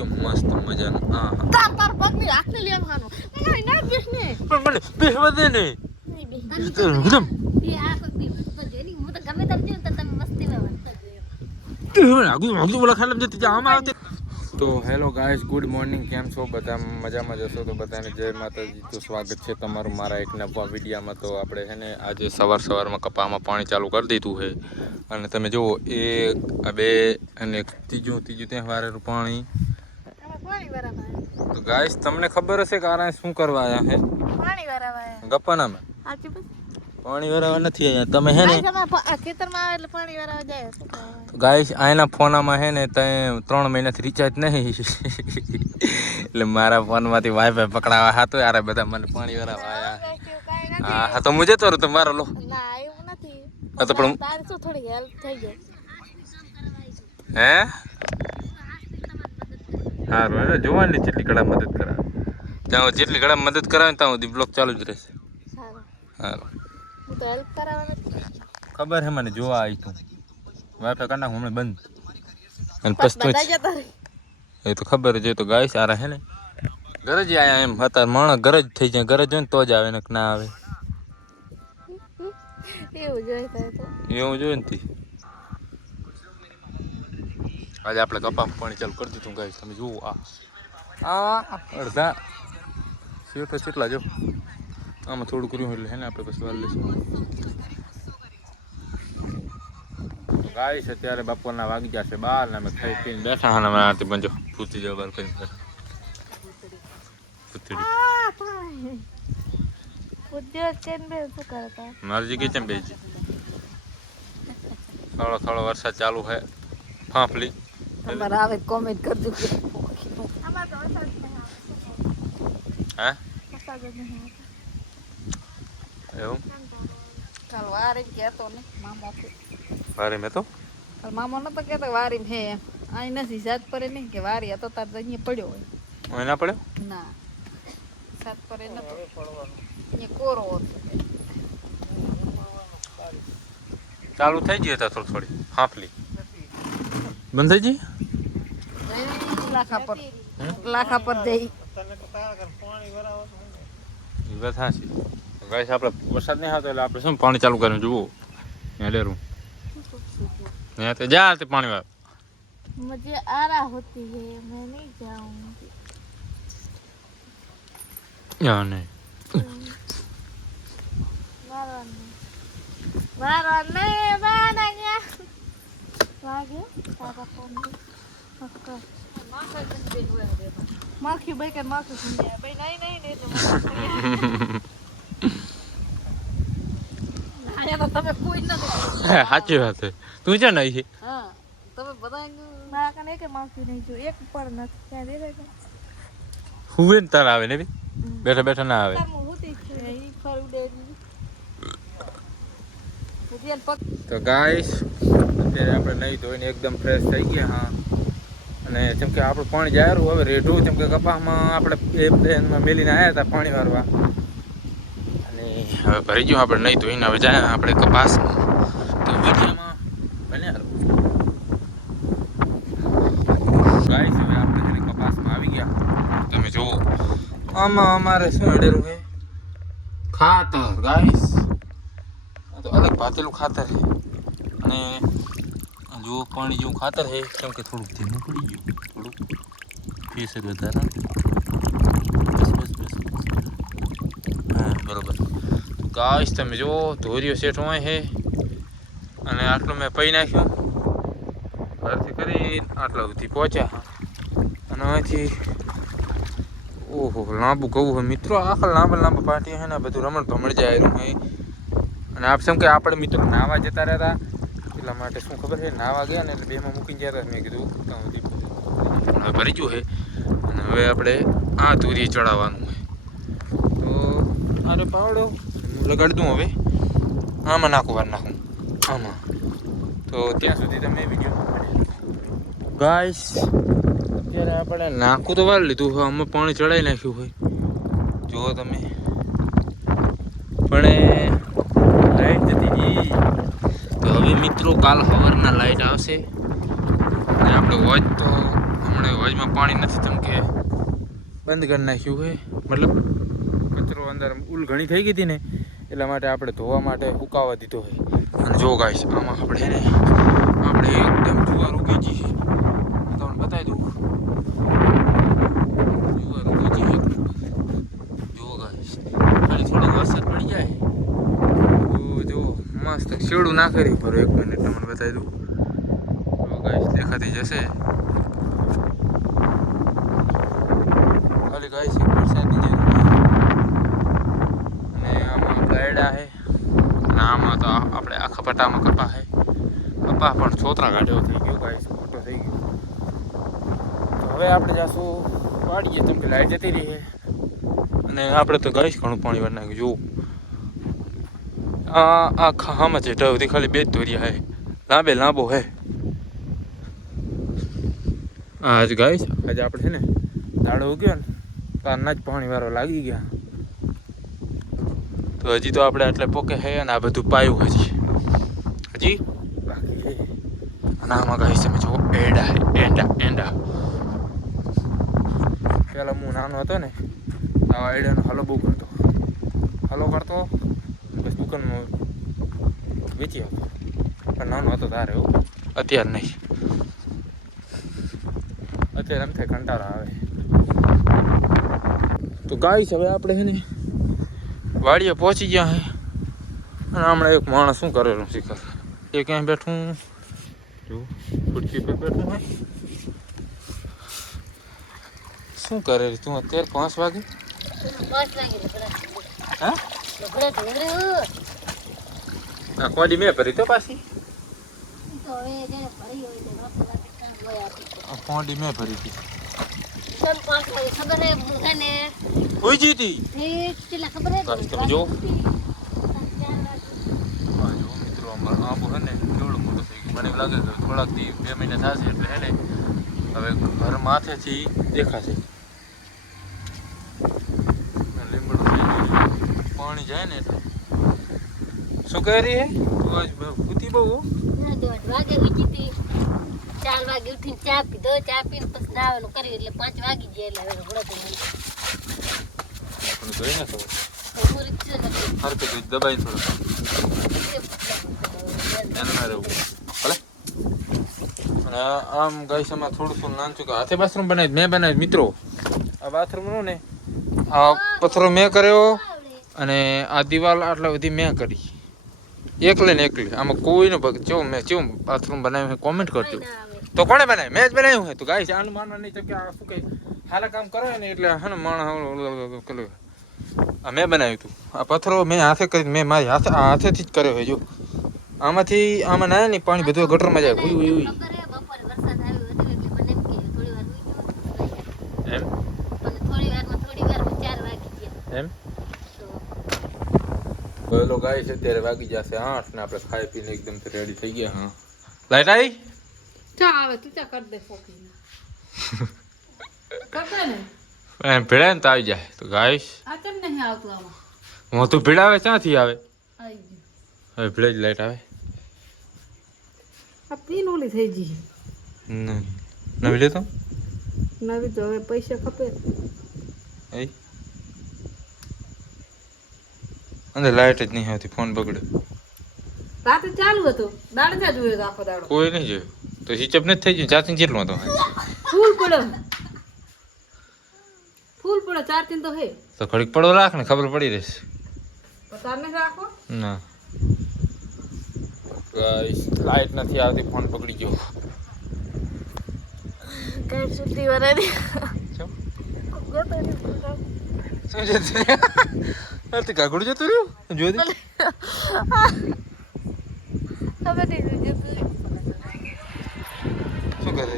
કેમ મસ્ત મજાનું. હા તાર તાર પગની હાથને લેવાનો નહીં ના બેસ ને પણ મને બેસવા દે ને. નહીં બેસ તો હરદમ એ આ પગ તો જેની હું તો ગમે તેમ જીવ તો તમે મસ્તી માં વળતા આગુ બોલા ખાલમ જતી આમ આવતી. તો હેલો ગાઈસ, ગુડ મોર્નિંગ. કેમ છો બધા? મજામાં જશો તો બધાને જય માતાજી. તો સ્વાગત છે તમારું મારા એક નવા વિડીયામાં. તો આપણે છે ને આજે સવારમાં કપામાં પાણી ચાલુ કરી દીધું છે અને તમે જુઓ એક આ બે અને ત્રીજું ત્યાં વારેલું પાણી. પાણી ભરાવા તો ગાઈસ તમને ખબર હશે કે આ શું કરવા આવ્યા છે? પાણી ભરાવા ગપ્પાનામાં સાચું બસ પાણી ભરાવા નથી અહીંયા. તમે હે ને ખેતરમાં આવે એટલે પાણી ભરાવા જાય તો ગાઈસ આના ફોનામાં હે ને 3 મહિનાથી રિચાર્જ નહીં એટલે મારા ફોનમાંથી વાઈફાઈ પકડાવા હાતો યાર બધા મને પાણી ભરાવા આવ્યા. હા તો મુજે તો મારો લો ના એવું નથી. તો પણ તારી શું થોડી હેલ્પ થઈ જાય હે સારું હવે જોવાની જેટલી કડા મદદ કરાવે ત્યાં જેટલી કડા મદદ કરાવે ત્યાં સુધી બ્લોગ ચાલુ જ રહેશે. સારું સારું હું તો હેલ્પ કરાવવા નથી. ખબર હે મને જોવા આવી તું વાઈફાઈ કરી નાખું હમણાં બંધ અને પછી એ તો ખબર જ. તો ગાય સારા હે ને ઘરે જ આયા એમ હતા માણસ ઘરે જ થઈ જાય. ઘરે જ ને તો જ આવે ને ના આવે એવું જોઈએ તો એવું જોઈએ ને તી. આજે આપણે કપામાં પાણી ચાલુ કરી દીધું ગાય. તમે જુઓ આ અડધા શેઠો કેટલા જો આમાં થોડું કર્યું એટલે હે ને આપણે પછી વાર લઈશું. ગાઈસ અત્યારે બપોરના વાગી ગયા છે 12 ને અમે ખાઈ પીને બેઠા અને અમે આરતી બંજો પૂતી જવા બાર કરીને પૂતડી ઉદ્યોગ ચેન બે શું કરતા મારી જગ્યાએ ચમ બેજી થોડો વરસાદ ચાલુ છે ફાંફલી. તમારે આવે કોમેન્ટ કરજો કે અમાર તો વરસાદ નહીં હે વરસાદ નહીં એવું કાલ વારી કહેતો ને મામો કે વારે મેં તો કાલ મામો નતો કહેતો વારી હે આઈ નથી સાત પરે નહીં કે વારી હતો તાર અહીંયા પડ્યો હોય ના પડ્યો ના સાત પરે નતો અહીંયા કોરો હતો ચાલુ થઈ ગઈ હતા થોડી ફાંફલી બંધ થઈ ગઈ લાખા પર જઈ વાત હાચી. ગાઈસ આપણે વરસાદ નહીં આવતો એટલે આપણે શું પાણી ચાલુ કરીને જુઓ ત્યાં લેરું ત્યાં તો જા તે પાણી વાળ मुझे आरा होती है मैं नहीं जाऊंगी યા નહીં मारवाने बानाया वागे सारा फोन मक्का माखी भाई के माखी सुनिए भाई नहीं आया तो તમે કોઈ ન સાચી વાત છે. તું છે ને અહીં હા તમે બધાને ના કને કે માખી નહીં જો એક પણ નથી ત્યાં દે દે હુવે ને તાર આવે ને બી બેઠા બેઠા ના આવે. તો ગાઈસ અત્યારે આપણે નહીં ધોઈને એકદમ ફ્રેશ થઈ ગયા. હા અને જેમ કે આપણું પાણી જાયરું હવે રેઢું જેમ કે કપાસમાં આપણે એ પ્લેનમાં મેલીને આવ્યા હતા પાણી વારવા અને હવે ભરી ગયું આપણે નહીં ધોઈને હવે જાય આપણે કપાસ તો વિડીયોમાં બન્યા ગાઈસ. હવે આપણે જેને કપાસમાં આવી ગયા તમે જુઓ આમાં અમારે શું અડેલું છે ખાતર ગાઈસ. તો અલગ ભાતેલું ખાતર છે અને જો પાણી જેવું ખાતર છે કેમ કે થોડુંક ધીમું પડી ગયું થોડુંક ફેસ જ વધારે બસ હા બરાબર. તો ગાઈસ તમે જુઓ ધોરીઓ સેટ હોય છે અને આટલું મેં પી નાખ્યું ઘરથી કરી આટલા સુધી પહોંચ્યા અને અહીંથી ઓહો લાંબુ કહું હોય મિત્રો આખા લાંબા પાટી છે ને બધું રમણ ભમણ જાય અને આપ શું કે આપણે મિત્રો નાવા જતા રહેતા એટલા માટે શું ખબર છે નાવા ગયા ને એટલે બેમાં મૂકીને જતા મેં કીધું ત્યાં સુધી હવે ભરી ગયું છે અને હવે આપણે આ દૂરી ચડાવવાનું હોય તો આરે પાવડો હું લગાડી દઉં હવે આમાં નાખું આમાં. તો ત્યાં સુધી તમે વિડીયો ગાઈસ અત્યારે આપણે નાખું તો વાર લીધું હોય આમાં પાણી ચડાવી નાખ્યું હોય જુઓ તમે પણ લાઈટ જતી ગઈ. તો હવે મિત્રો કાલ સવારના લાઈટ આવશે અને આપણે વોચ તો હમણાં વચમાં પાણી નથી તેમ કે બંધ કરી નાખ્યું છે મતલબ કચરો અંદર ઉલ ઘણી થઈ ગઈ હતી ને એટલા માટે આપણે ધોવા માટે સુકાવા દીધો હોય અને જો ગાઈશ આમાં આપણે એકદમ જુવાર ઉગી ગઈ છે તમને બતાવી દઉં જુવાર ઉગી ગઈ એકદમ જો ગાઈશ ખાલી થોડી વરસાદ પડી જાય તો જો મસ્ત શેડું ના કરી પર 1 મિનિટ તમને બતાવી દઉં જો ગાઈશ દેખાતી જશે ખાલી ગાઈશ એક વરસાદની જરૂર છે અને આમાં આપણા એડા છે અને આમાં તો આપણે આખા પટ્ટામાં કપા છે કપા પણ છોતરા કાઢ્યો થઈ ગયો ગાઈસ મોટો થઈ ગયો તો હવે આપણે જાશું વાડીએ કેમ કે લાઈટ જતી રહી છે અને આપણે તો ગાઈસ ઘણું પાણી વાર નાખ્યું જુઓ આ ખામાં છે ઢવથી ખાલી 2 જ ધોરિયા છે લાંબો હે આજ ગાઈસ આજે આપણે છે ને દાડો ઉગ્યો ને કારના જ પાણી વાળો લાગી ગયા તો હજી તો આપણે એટલે પોકે છે અને આ બધું પાયું હજી બાકી છે અને આમાં ગાઈસ તમે જુઓ એંડા પેલા હું નાનો હતો ને આવા એડાનો હલો બહુ કરતો બસ દુકાનમાં વેચી આવતો પણ નાનો હતો તારે એવું અત્યારે નહીં અત્યારે એમ થાય કંટાળો આવે તો ગાઈસ હવે આપણે છે ને વાડીએ પહોંચી ગયા હે અને હમણાં એક માણસ શું કરેલું શીખર એ ક્યાંય બેઠું જો ખુરશી પર બેઠું હોય શું કરે તું અત્યારે 5 વાગે હા કોડી મેં ભરી તો પાછી કોડી મેં ભરી હતી કોઈ જીતી તમે જો મિત્રો અમારો આંબો હે ને કેવડો મોટો થઈ ગયો મને એવું લાગે કે થોડાક દી 2 મહિના થશે એટલે હે ને હવે ઘર માથેથી દેખાશે લીમડો થઈ ગયો પાણી જાય ને એટલે શું કહે રહી હે તું આજ કૂતી બહુ 4 વાગે ઉઠીને ચા પીધો ચા પીને પછી નાવાનું કર્યું એટલે 5 વાગી ગયા એટલે હવે આપણે જોઈ ને ખબર હર કે દબાઈ થોડું ધ્યાનમાં રહેવું ભલે અને આમ ગાઈસ એમાં થોડું નાનચું કે હાથે બાથરૂમ બનાવી મેં બનાવ્યું મિત્રો આ બાથરૂમનું ને આ પથ્થરો મેં કર્યો અને આ દિવાલ આટલા બધી મેં કરી એકલે આમાં કોઈનો મેં કેવું બાથરૂમ બનાવ્યું કોમેન્ટ કરજો તો કોણે બનાવ્યું મેં જ બનાવ્યું હોય તો ગાઈસ આનું માનવા નહીં કે આ શું કહે સારા કામ કરો ને એટલે હે ને માણસ આ મેં બનાવ્યું હતું આ પથ્થરો મેં હાથે કરી મેં મારી હાથેથી જ કર્યો હોય જો આમાં ના નહીં પાણી બધું ગટરમાં જાય ઉઈ એમ બોલો ગાઈસ અત્યારે વાગી જશે 8 ને આપણે ખાઈ પીને એકદમ રેડી થઈ ગયા હા લાઈટ આવી ચા આવે તું ચા કર દે ફોકીને કરતા ને એમ ભેળા ને તો આવી જાય તો ગાઈસ આ કેમ નહીં આવતું આમાં હું તું ભેળાવે ક્યાંથી આવે આવી ગયું હવે ભેળે જ લાઈટ આવે આ પીન ઓલી થઈ ગઈ નવી લેતો નવી તો હવે પૈસા ખપે એ અંદર લાઈટ જ નહીં આવતી ફોન બગડે રાતે ચાલુ હતો દાડે જોયો આખો દાડો કોઈ નહીં જોયું તો સ્વિચ ઓફ નથી થઈ ગયું ચાર્જિંગ કેટલું હતો ફૂલ પડ્યો ચાર્જિંગ તો હે તો ઘડીક પડો રાખ ને ખબર પડી રહેશે પતાર ને રાખો ના ગાઈસ લાઈટ નથી આવતી ફોન પકડી ગયો કઈ સુતી વરાડી શું જતું અરે તે કાગળ જતું રહ્યું જોઈ દે હવે નહીં જતું શું કરે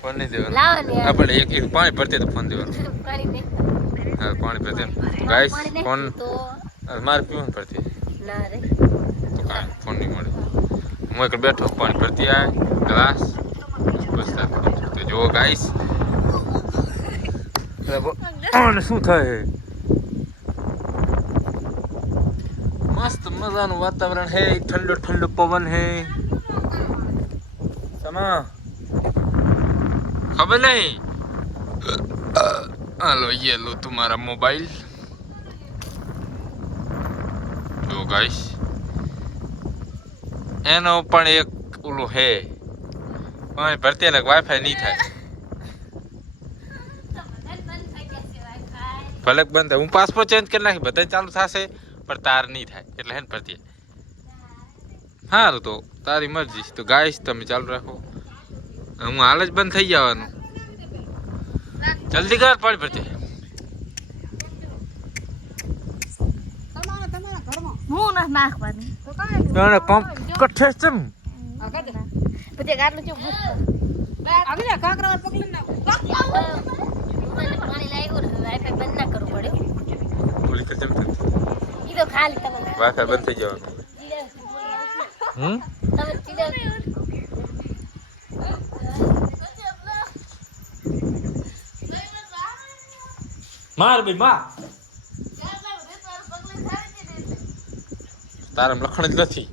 ફોન નહીં દેવાનો આપણે એક પાણી ભરતે તો ફોન દેવાનો હા પાણી ભરતે ગાઈસ ફોન મારે પીવાનું પડતી તો કાંઈ ફોન નહીં મળે હું એક બેઠો પાણી ભરતી આવે ગ્લાસ તો જો ગાઈસ શું થાય મસ્ત મજાનું વાતાવરણ હે, ઠંડો ઠંડો પવન હે. સમા ખબર નહીં. હાલો ये लो तुम्हारा मोबाइल. જો ગાઈસ એનો પણ એક ઓલું હે પણ ભરતી ને વાઈફાઈ નહીં થાય. ફલક બંધ થાય. હું પાસપોર્ટ ચેન્જ કરી નાખી બધા ચાલુ થશે પણ તાર નહીં થાય એટલે હે ને ભરતી. સારું તો તારી મરજી. તો ગાઈસ તમે ચાલુ રાખો. હું હાલ જ બંધ થઈ જવાનું. જલ્દી કર પાણી ભરતી. હું ના નાખવાની તને પંપ કઠે છે ને? પછી ગાટલું ચૂપ આગળ કાકરા પકડી નાખ પાણી લાગ્યું ને વાઈફાઈ બંધ ના કરવું પડે. બોલી કર જેમ ઈ તો ખાલી તમે વાઈફાઈ બંધ થઈ જવાનું. તમે ચીડા માર બે માં તારમ લખણ જ નથી.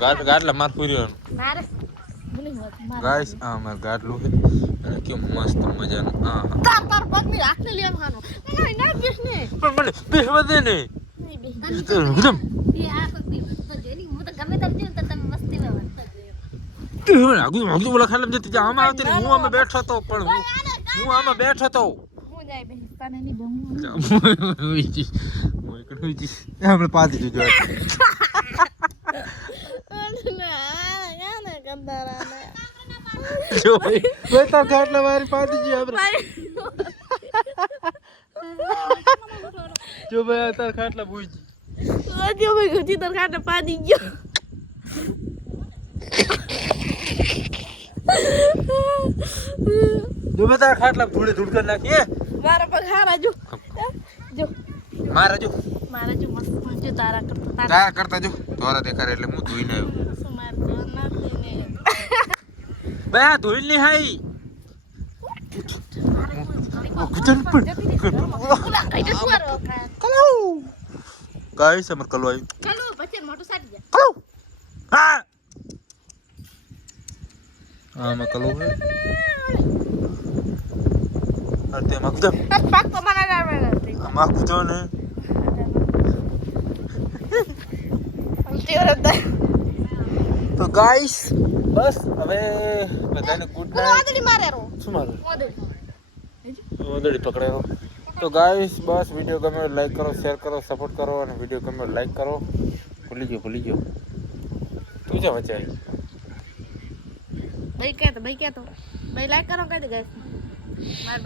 ગાટલા માર પૂર્યો મારે બોલી વાત મારે ગાઈસ આ માર ગાટલું છે અને કેવું મસ્ત મજાનું. હા તાર તાર પગની હાથને લેવાનો નહીં ના બેસ ને પણ મને બેસવા દે ને. નહીં બેસ એકદમ એ આ પગની વાત તો જેની હું તો ગમે તેમ જીવ તો તમે મસ્તીમાં વાત કરજો. બોલા ખાલી જતી આમાં આવતી હું આમાં બેઠો તો પણ હું આમાં બેઠો તો હું જાય બેસ તને નહીં બહુ આપણે પાછી જોજો. જો ભાઈ તાર ગાટલા મારી પાછી જી આપણે. જો ભાઈ તાર ખાટલા ભૂજી. જો ભાઈ ગુજી તર ખાટે પાડી ગયો. જો ભાઈ તાર ખાટલા ધૂળે ધૂળ કરી નાખીએ. મારા પર હારા જો જો મારા જો મારા જો મસ્ત જો તારા કરતા તારા કરતા જો તોરા દેખાડે એટલે હું ધોઈને આવ્યો. સુમાર ના દેને બે ધોઈ નહીં હાઈ કિચન પર ઓલા કઈ તો સુવારો કલો ગાઈસ અમર કલો આવી ચાલો બચ્ચે મોટું સાડી જા કલો હા આમાં કલો હે અર્તે મકદમ પાક તો મને આવે આમાં કુજો ને તો ગાઈસ બસ હવે બધાને ગુડ નાઈટ. વાદળી મારે રો શું મારું વાદળી ઓલરેડી પકડાયો. તો ગાઈસ બસ વિડીયો ગમે લાઈક કરો, શેર કરો, સપોર્ટ કરો અને વિડીયો ગમે લાઈક કરો. ભૂલી ગયો તું જા વચ્ચે આવી. ભાઈ કે તો ભાઈ લાઈક કરો કહી દે ગાઈસ માર